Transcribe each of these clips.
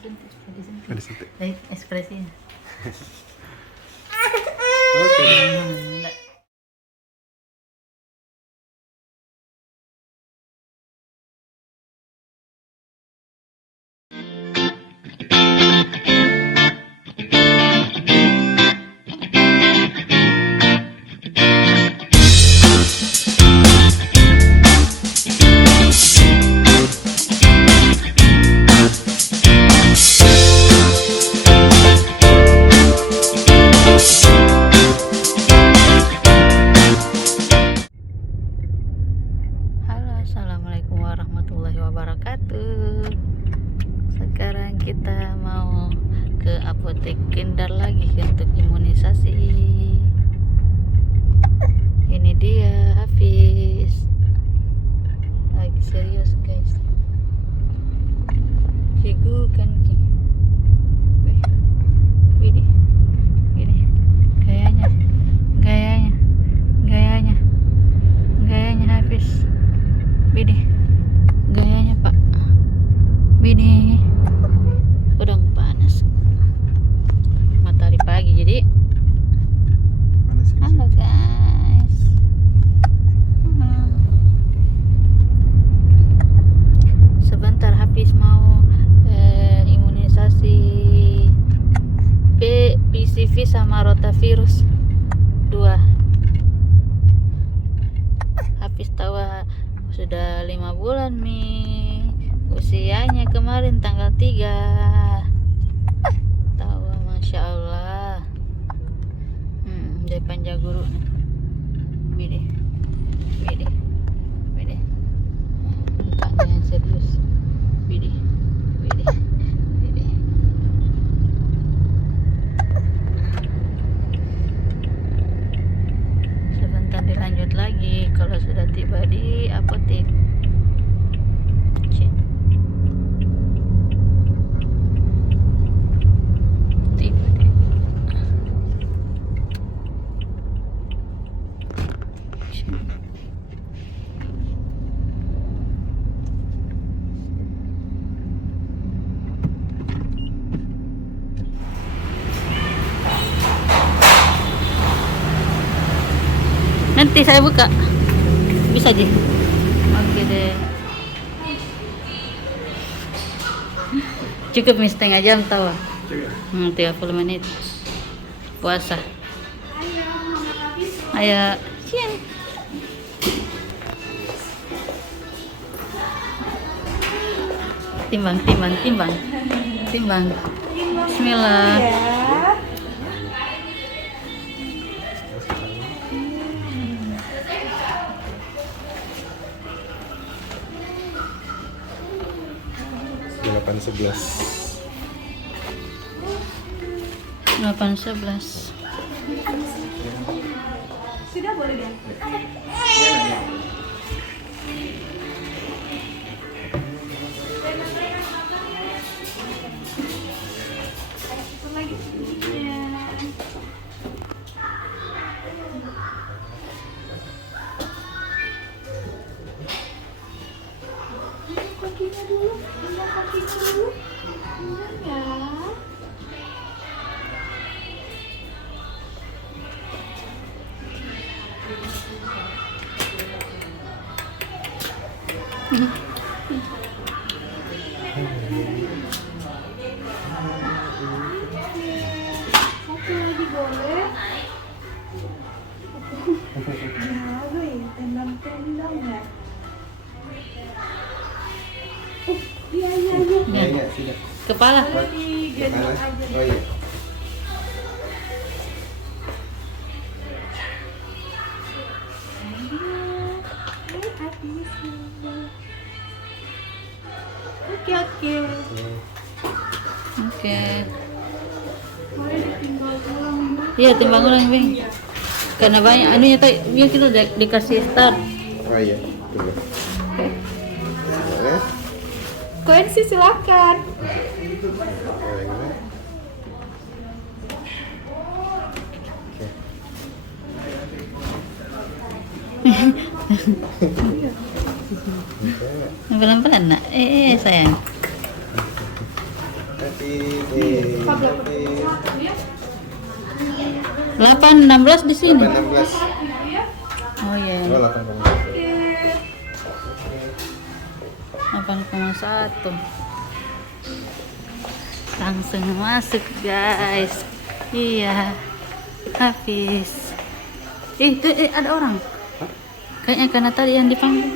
disuntik. Baik, ekspresinya. Oke. Enggak. Halo, assalamualaikum warahmatullahi wabarakatuh. Sekarang kita mau ke apotek Kendar lagi untuk imunisasi. Ini dia Hafiz. Lagi serius guys. Cigu kan Ci. Wih, widih, widih. Gayanya, gayanya, gayanya, gayanya Hafiz. Widih, gayanya Pak. Widih, udang panas. Matahari pagi jadi. Mana sih? Halo guys. Sebentar habis mau imunisasi PCV sama rotavirus 2. Habis tahu sudah 5 bulan Mi. Usianya kemarin tanggal 3. Tahu, masya Allah. Depan jaguru nih. Widih, widih, widih. Mukanya yang serius. Widih, widih, widih. Sebentar dilanjut lagi kalau sudah tiba di apotek. Cik. Tiba deh. Cik. Nanti saya buka. Bisa aja. Oke deh. Cukup nih setengah jam tahu. 30 menit. Puasa. Ayo. Cian. Timbang, timbang, timbang. Timbang. Bismillah. 8:11. 8:11. Sudah boleh ya? Kakinya dulu, gendong kakinya dulu. Gendong ya. Satu lagi boleh. Aduh ya, tendang-tendang ya. Iya, iya, iya. Iya, sudah. Kepala. Boleh digendong aja. Oh iya. Oke, oke. Oke. Boleh ditimbang ulang dulu. Iya, timbang ulang, Bing. Karena banyak anunya tadi, biar kita dikasih start. Oh iya. Tunggu. Boleh. Koin sih silakan. Boleh, boleh. Pelan-pelan nak. Sayang. Ini. 8,16 di sini. 16. Oh iya. Oh, 8,1. 8,1. Langsung masuk guys. Iya. Habis. Itu ada orang. Kayaknya karena tadi yang dipanggil.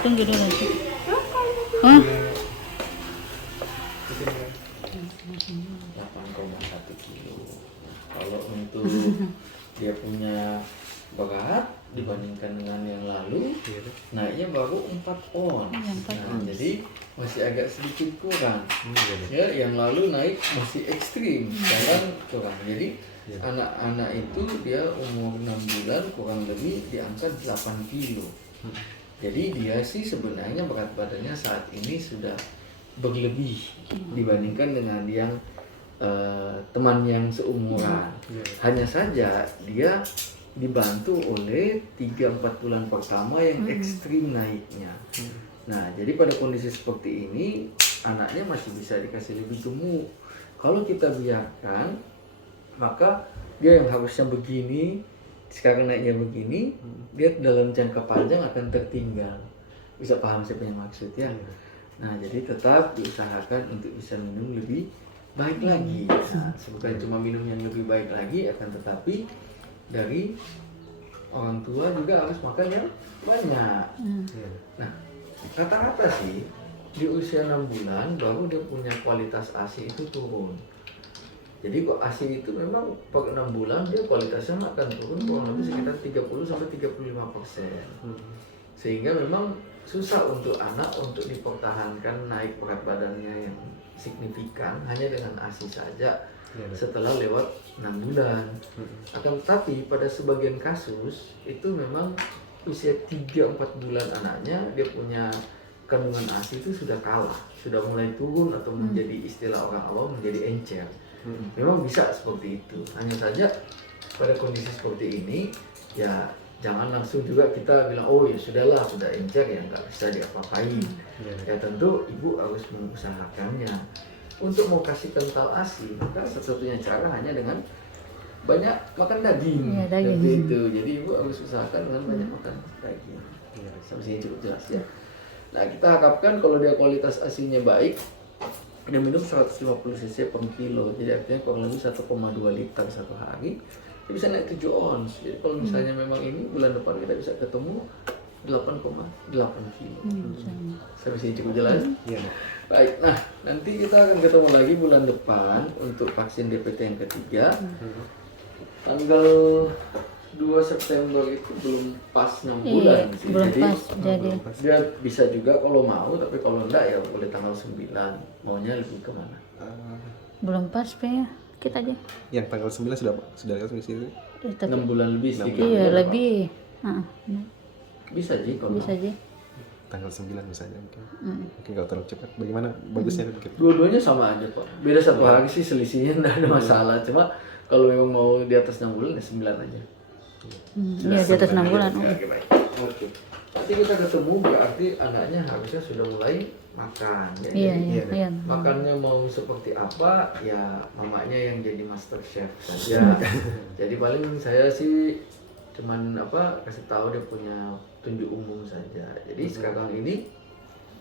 Tunggu dulu. Hah? 8,1 kilo. Kalau untuk dia punya berat dibandingkan dengan yang lalu, naiknya baru 4 ons. Iya, 4 Nah, ons. jadi masih agak sedikit kurang. Ya, yang lalu naik masih ekstrim, sekarang kurang. Jadi anak-anak itu dia umur 6 bulan kurang lebih di angka 8 kilo. Jadi dia sih sebenarnya berat badannya saat ini sudah berlebih dibandingkan dengan yang teman yang seumuran. Hanya saja dia dibantu oleh 3-4 bulan pertama yang ekstrim naiknya. Nah, jadi pada kondisi seperti ini anaknya masih bisa dikasih lebih gemuk. Kalau kita biarkan, maka dia yang harusnya begini sekarang naiknya begini, dia dalam jangka panjang akan tertinggal. Bisa paham siapa yang maksud ya? Nah, jadi tetap diusahakan untuk bisa minum lebih baik lagi. Nah, bukan cuma minum yang lebih baik lagi, akan tetapi dari orang tua juga harus makan yang banyak. Nah, rata-rata sih di usia 6 bulan baru dia punya kualitas ASI itu turun. Jadi kok ASI itu memang per 6 bulan dia kualitasnya akan turun kurang lebih sekitar 30-35%. Sehingga memang susah untuk anak untuk dipertahankan naik berat badannya yang signifikan hanya dengan ASI saja setelah lewat 6 bulan. Akan tetapi pada sebagian kasus itu memang usia 3-4 bulan anaknya dia punya kandungan ASI itu sudah kalah, sudah mulai turun atau menjadi istilah orang awam menjadi encer. Memang bisa seperti itu. Hanya saja pada kondisi seperti ini ya jangan langsung juga kita bilang oh ya sudahlah sudah encer ya nggak bisa diapa-apain. Ya tentu ibu harus mengusahakannya. Untuk mau kasih kental ASI maka satu-satunya cara hanya dengan banyak makan daging. Iya, daging. Seperti itu. Jadi ibu harus usahakan dengan banyak makan daging. Sampai sini cukup jelas ya. Nah, kita harapkan kalau dia kualitas ASI-nya baik, dia minum 150 cc per kilo. Jadi artinya kurang lebih 1,2 liter satu hari. Dia bisa naik 7 ons. Jadi kalau misalnya memang ini bulan depan kita bisa ketemu 8,8 kilo. Sampai sini cukup jelas? Iya. Baik, nah nanti kita akan ketemu lagi bulan depan untuk vaksin DPT yang ketiga. Tanggal 2 September itu belum pas 6 bulan sih. Belum Jadi pas jadi. dia bisa juga kalau mau, tapi kalau enggak ya boleh tanggal 9. Maunya lebih kemana? Belum pas ya. Kita aja. Yang tanggal 9 sudah di sini. 6 bulan lebih sedikit. Iya, lebih. Bisa sih kalau Bisa mau. aja. Tanggal 9 misalnya mungkin. Mungkin kalau terlalu cepat. Bagaimana bagusnya mungkin? Dua-duanya sama aja kok. Beda 1 hari sih selisihnya enggak ada masalah. Cuma kalau memang mau di atas 6 bulan ya 9 aja. Iya, di atas 6 bulan. Oke, baik. Oke. Nanti kita ketemu berarti anaknya harusnya sudah mulai makan. Ya. Iya, Jadi, iya, iya. makannya mau seperti apa ya mamanya yang jadi master chef saja. Jadi paling saya sih cuman kasih tahu dia punya tunjuk umum saja. Jadi sekarang ini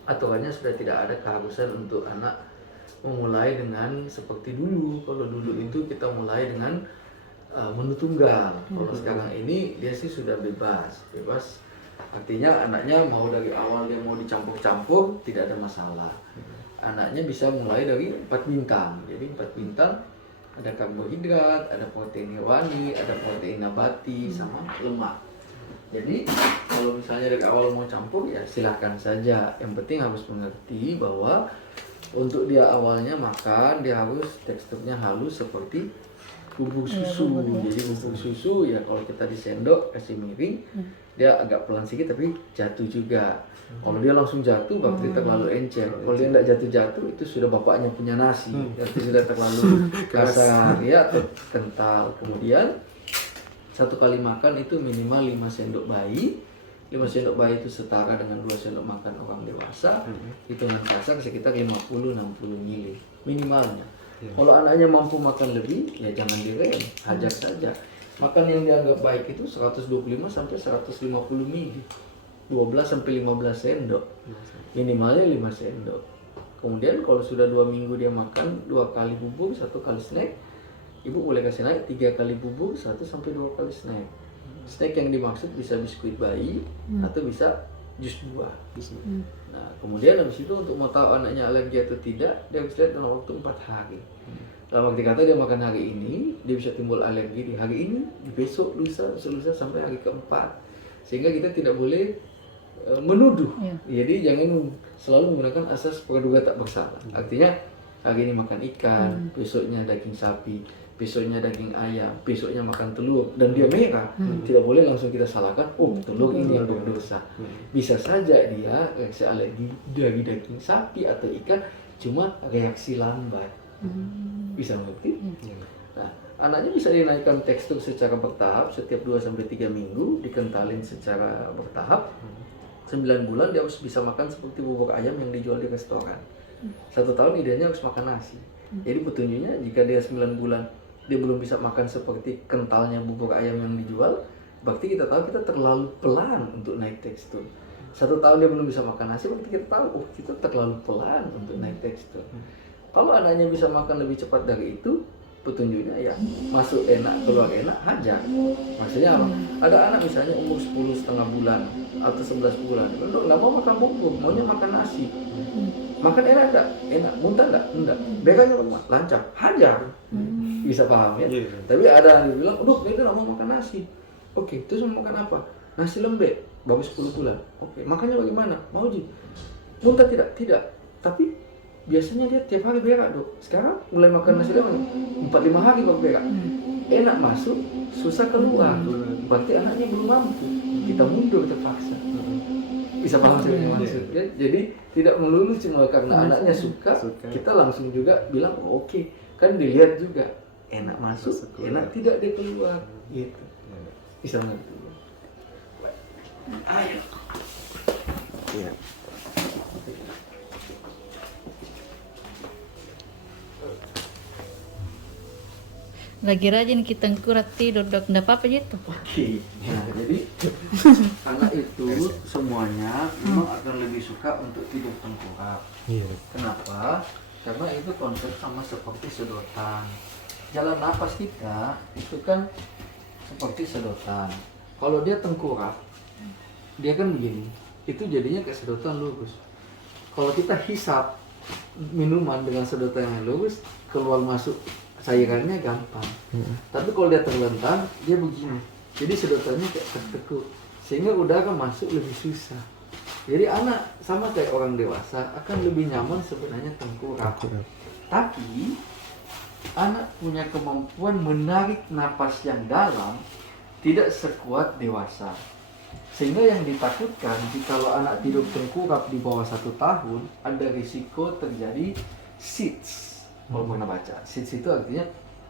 aturannya sudah tidak ada keharusan untuk anak memulai dengan seperti dulu. Kalau dulu itu kita mulai dengan menu tunggal. Kalau sekarang ini dia sih sudah bebas. Artinya anaknya mau dari awal dia mau dicampur-campur tidak ada masalah. Anaknya bisa mulai dari 4 bintang. Jadi 4 bintang ada karbohidrat, ada protein hewani, ada protein nabati sama lemak. Jadi kalau misalnya dari awal mau campur ya silahkan saja. Yang penting harus mengerti bahwa untuk dia awalnya makan dia harus teksturnya halus seperti bubuk susu. Jadi bubuk susu ya kalau kita di sendok kasih miring dia agak pelan sedikit tapi jatuh juga. Kalau dia langsung jatuh berarti terlalu encer. Kalau dia tidak jatuh-jatuh itu sudah bapaknya punya nasi. Itu sudah terlalu kasar ya atau kental. Kemudian 1 kali makan itu minimal 5 sendok bayi 5 sendok bayi itu setara dengan 2 sendok makan orang dewasa. Hitungan kasar sekitar 50-60 mili minimalnya. Kalau anaknya mampu makan lebih, ya jangan direm, hajar saja. Makan yang dianggap baik itu 125 sampai 150 mili, 12 sampai 15 sendok, minimalnya 5 sendok. Kemudian kalau sudah 2 minggu dia makan 2 kali bubur, 1 kali snack, ibu boleh kasih naik 3 kali bubur, 1 sampai 2 kali snack. Snack yang dimaksud bisa biskuit bayi atau bisa jus buah. Nah, kemudian habis itu untuk mau tahu anaknya alergi atau tidak, dia harus lihat dalam waktu 4 hari. Dalam waktu kata dia makan hari ini, dia bisa timbul alergi di hari ini, di besok, lusa sampai hari keempat. Sehingga kita tidak boleh menuduh. Jadi jangan selalu menggunakan asas praduga tak bersalah. Artinya hari ini makan ikan, besoknya daging sapi, besoknya daging ayam, besoknya makan telur, dan dia merah, tidak boleh langsung kita salahkan, oh telur ini yang berdosa. Bisa saja dia reaksi alergi dari daging sapi atau ikan, cuma reaksi lambat. Bisa mengerti? Nah, anaknya bisa dinaikkan tekstur secara bertahap setiap 2-3 minggu, dikentalin secara bertahap. 9 bulan dia harus bisa makan seperti bubur ayam yang dijual di restoran. 1 tahun idealnya harus makan nasi. Jadi petunjuknya jika dia 9 bulan dia belum bisa makan seperti kentalnya bubur ayam yang dijual, berarti kita tahu kita terlalu pelan untuk naik tekstur. 1 tahun dia belum bisa makan nasi, berarti kita tahu, oh kita terlalu pelan untuk naik tekstur. Kalau anaknya bisa makan lebih cepat dari itu, petunjuknya ya masuk enak, keluar enak, hajar. Maksudnya apa? Ada anak misalnya umur 10,5 bulan atau 11 bulan, nggak mau makan bubur, maunya makan nasi. Makan enak enggak? Enak. Muntah enggak? Enggak. Beraknya lancar, hajar. Bisa paham ya? Tapi ada yang bilang, aduh dia nggak mau makan nasi. Oke, terus mau makan apa? Nasi lembek, baru 10 bulan. Oke, makannya bagaimana? Mau Ji? Muntah tidak? Tidak. Tapi biasanya dia tiap hari berak, Dok. Sekarang mulai makan nasi lembek 4-5 hari baru berak. Enak masuk, susah keluar. Berarti anaknya belum mampu. Kita mundur terpaksa. Bisa paham sih maksud ya? Jadi tidak melulu cuma karena anaknya suka, kita langsung juga bilang oh, oke. Kan dilihat juga enak masuk, enak tidak dia keluar gitu. Bisa ngerti. Ayo. Iya. Lagi rajin kita kurat tidur, Dok. Enggak apa-apa gitu. Oke. Nah, jadi anak itu semuanya memang akan lebih suka untuk tidur tengkurap. Kenapa? Karena itu konsep sama seperti sedotan. Jalan napas kita itu kan seperti sedotan. Kalau dia tengkurap, dia kan begini. Itu jadinya kayak sedotan lurus. Kalau kita hisap minuman dengan sedotan yang lurus, keluar masuk cairannya gampang. Tapi kalau dia terlentang, dia begini. Jadi sedotannya kayak tertekuk, sehingga udara masuk lebih susah. Jadi anak sama kayak orang dewasa akan lebih nyaman sebenarnya tengkurap. Tapi anak punya kemampuan menarik napas yang dalam tidak sekuat dewasa. Sehingga yang ditakutkan jikalau anak tidur tengkurap di bawah 1 tahun, ada risiko terjadi SIDS. Kalau pernah baca, SIDS itu artinya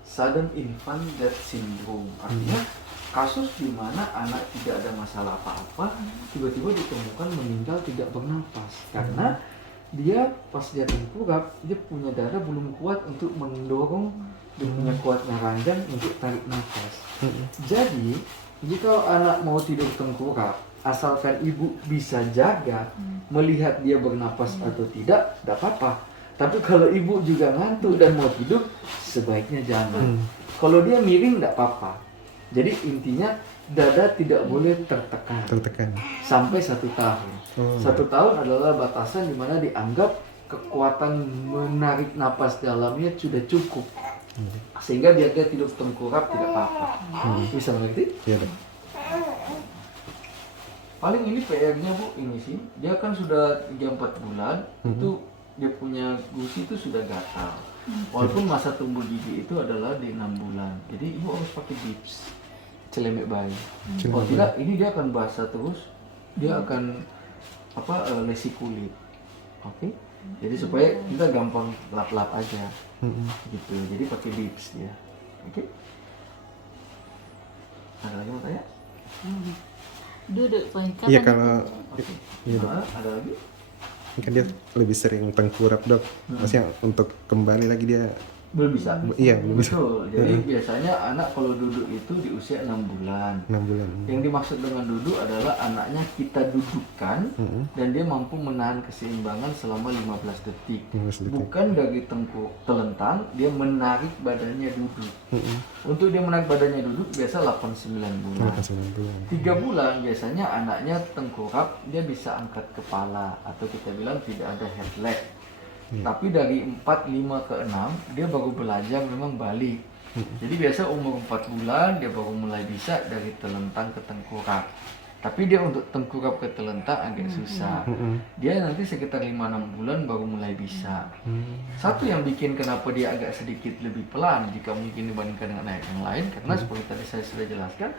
Sudden Infant Death Syndrome. Artinya kasus di mana anak tidak ada masalah apa-apa, tiba-tiba ditemukan meninggal tidak bernapas. Karena dia pas dia tengkurap, dia punya darah belum kuat untuk mendorong, dia punya kuatnya ranjang untuk tarik nafas. Jadi, jika anak mau tidur tengkurap, asalkan ibu bisa jaga, melihat dia bernapas atau tidak apa-apa. Tapi kalau ibu juga ngantuk dan mau tidur, sebaiknya jangan. Kalau dia miring tidak apa-apa. Jadi intinya dada tidak boleh tertekan. Sampai 1 tahun. 1 tahun adalah batasan di mana dianggap kekuatan menarik napas dalamnya sudah cukup. Sehingga biar dia tidur tengkurap tidak apa-apa. Bisa mengerti? Iya. Paling ini PR-nya Bu, ini sih. Dia kan sudah 3-4 bulan, itu dia punya gusi itu sudah gatal. Walaupun masa tumbuh gigi itu adalah di 6 bulan. Jadi ibu harus pakai dips, celemek bayi. Kalau tidak, ini dia akan basah terus. Dia akan lesi kulit. Oke? Jadi supaya kita gampang lap-lap aja. Gitu. Jadi pakai dips dia. Oke? Ada lagi mau tanya? Duduk paling kanan. Iya kalau iya, Dok. Ada lagi? Kan dia lebih sering tengkurap, Dok. Maksudnya untuk kembali lagi dia Belum bisa. iya belum bisa. Betul. Jadi biasanya anak kalau duduk itu di usia 6 bulan. 6 bulan. Yang dimaksud dengan duduk adalah anaknya kita dudukkan dan dia mampu menahan keseimbangan selama 15 detik. 15 detik. Bukan dari telentang, dia menarik badannya duduk. Untuk dia menarik badannya duduk biasa 8-9 bulan. 9 bulan. 3 bulan biasanya anaknya tengkurap, dia bisa angkat kepala atau kita bilang tidak ada head leg. Tapi dari 4, 5 ke 6 dia baru belajar memang balik. Jadi biasa umur 4 bulan dia baru mulai bisa dari telentang ke tengkurap. Tapi dia untuk tengkurap ke telentang agak susah. Dia nanti sekitar 5-6 bulan baru mulai bisa. Satu yang bikin kenapa dia agak sedikit lebih pelan jika mungkin dibandingkan dengan anak yang lain, karena seperti tadi saya sudah jelaskan,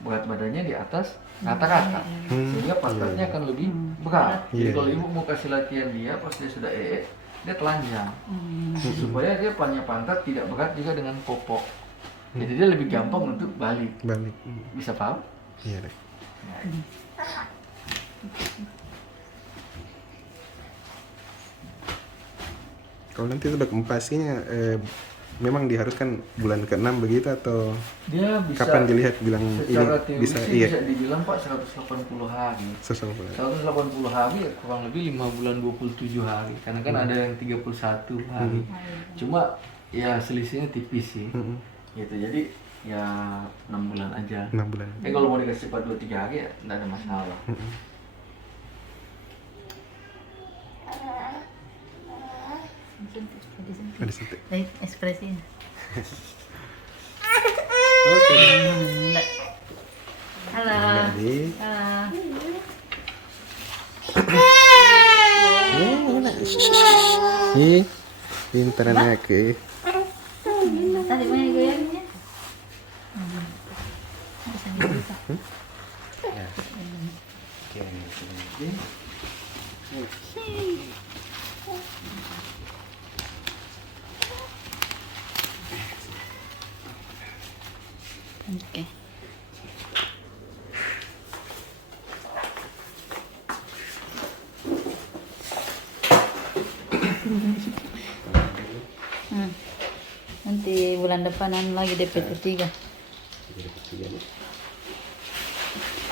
berat badannya di atas rata-rata, sehingga pantatnya akan lebih berat. Jadi kalau ibu mau kasih latihan dia pas dia sudah dia telanjang, supaya dia punya pantat tidak berat juga dengan popok. Jadi dia lebih gampang untuk balik. Bisa paham? Iya, Dok. Kalau nanti Dok empasinya memang diharuskan bulan ke-6 begitu atau Dia bisa kapan dilihat bilang secara ini teori bisa sih bisa dibilang Pak 180 hari. 180 180 hari kurang lebih 5 bulan 27 hari. Karena kan ada yang 31 hari. Cuma ya selisihnya tipis sih. Gitu. Jadi ya 6 bulan aja. 6 bulan. Kalau mau dikasih 4-2-3 hari ya enggak ada masalah. Ada situ. Baik, ekspresinya. Oke. Halo. Jadi, Halo. ih, pintar anakku. Tadi mana goyangnya? Bisa dibuka. Oke. Nanti bulan depanan lagi DP 3.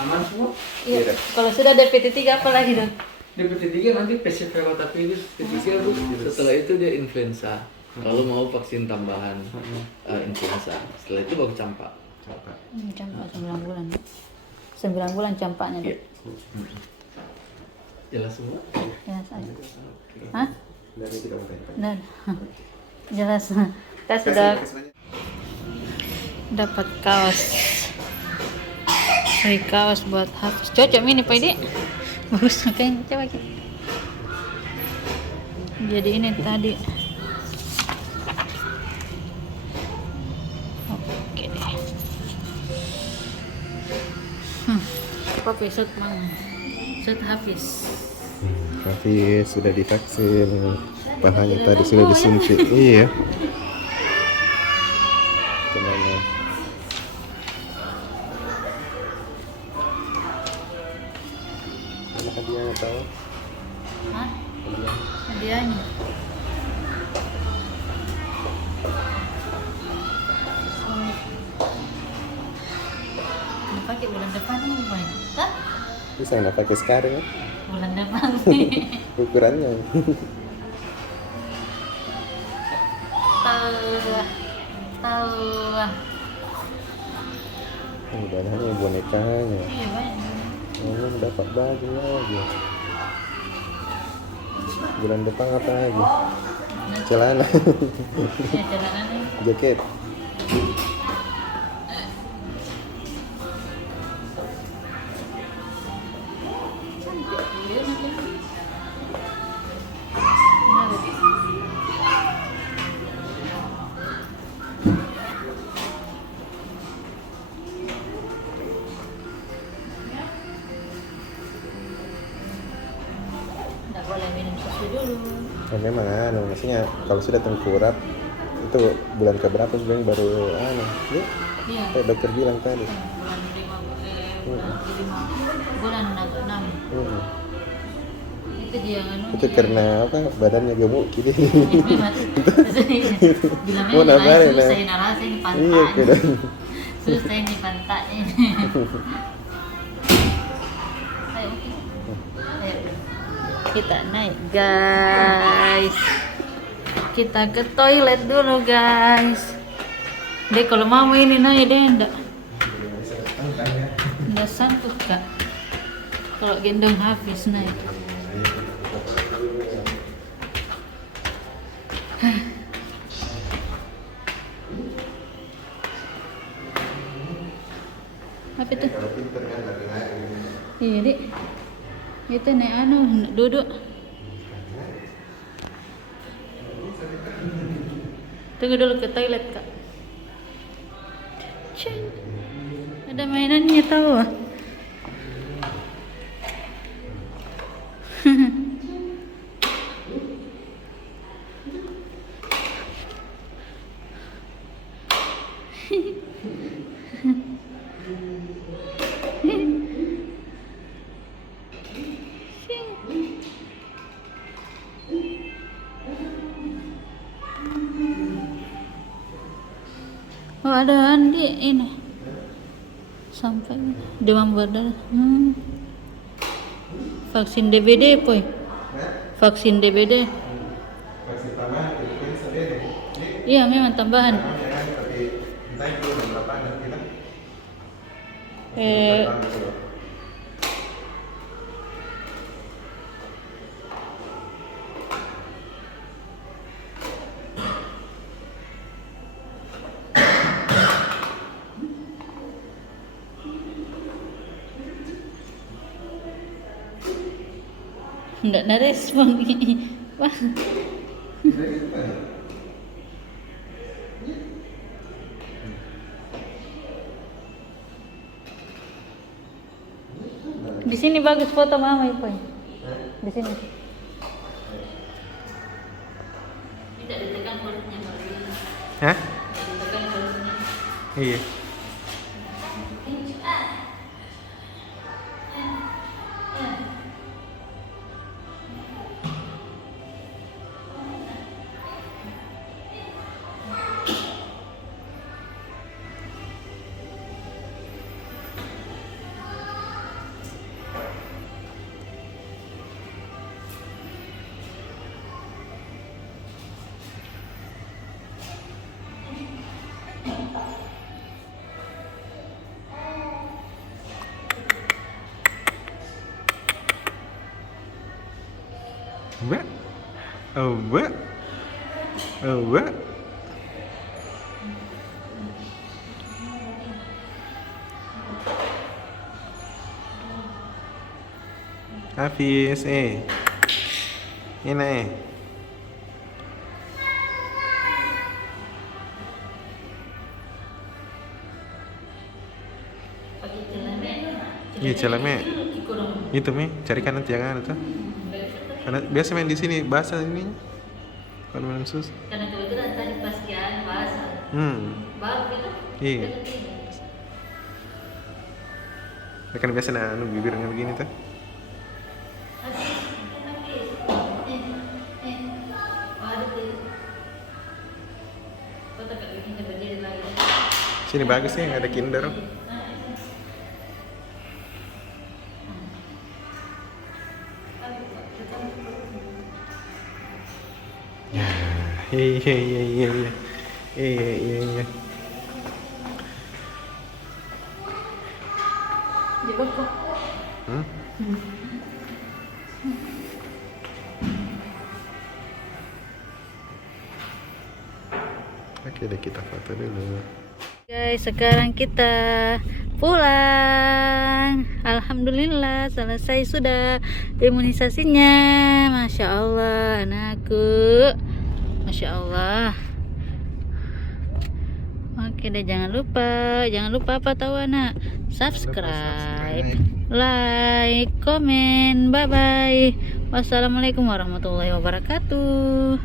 Aman semua? Iya. Kalau sudah DP 3 apa lagi, Dok? DPT 3 nanti Pescefalotavirus ketiga Bu. Setelah itu dia influenza. Lalu mau vaksin tambahan influenza. Setelah itu baru campak. Campak 9 bulan. 9 bulan campaknya, Dok. Jelas semua? Ya, saya. Hah? Dari tidak mau tanya. Dan jelas. Kita sudah dapat kaos. Free kaos buat hapus. Cocok ini Pak Ide. Bagus kayaknya, coba kita. Jadi ini tadi. Oke deh. Pakai shot mana? Shot habis. Tapi sudah divaksin, pahanya tadi sudah disuntik. Iya. Kemana? Mana hadiahnya tahu? Hah? Hadiah. Hadiahnya. Pakai bulan depan ini banyak. Hah? Bisa nggak pakai sekarang ya? Bulan depan nih. Ukurannya. Tahu. Oh, banyak bonekanya. Iya banyak. Oh, dapat baju lagi. Bulan depan apa lagi? Celana. Ya jalanannya. Jaket. Cantik. Iya nanti. Nggak boleh minum susu dulu. Oh, memang maksudnya kalau sudah tengkurap itu bulan keberapa sebenarnya baru ya, Iya. kayak dokter bilang tadi. Bulan bulan 6. Itu dia anu. Itu karena apa? Badannya gemuk jadi. Bilangnya Oh, nabar, susah nah. ini narasi ini Iya, pantai. keren. Susah ini pantai. Ayo, ayo. Kita naik guys. Kita ke toilet dulu guys. Dek kalau mau ini naik deh enggak sanggup kak. Kalau gendong Hafiz naik. Apa itu? Iya dik. Itu naik anu duduk. Tunggu dulu ke toilet kak. Cing. Ada mainannya tahu ah. Oh ada Andi ini sampai demam berdarah. Vaksin DBD poy. Vaksin DBD. Vaksin tambahan influenza deh. Iya memang tambahan. Tapi entah itu berapa nanti lah. Enggak ada respon. Wah. Di sini bagus foto mama ya, Poy. Di sini. Tidak ditekan perutnya. Hah? Ditekan perutnya. Iya. What? Oh, what? Oh, what? Hafiz, ini. Iya, celame. Itu mi, carikan nanti yang itu. Karena biasa main di sini bahasa ini. Kalau minum sus. Karena kebetulan tadi pas kian bahasa. Baru kita. Iya. Kan biasa anu bibirnya begini tuh. Sini bagus sih, ada Kinder. Iya. Di bawah. Oke deh, kita foto dulu. Guys, sekarang kita pulang. Alhamdulillah selesai sudah imunisasinya. Masya Allah anakku, Masya Allah. Oke deh, jangan lupa apa tahu anak, subscribe, like, komen, bye bye. Wassalamualaikum warahmatullahi wabarakatuh.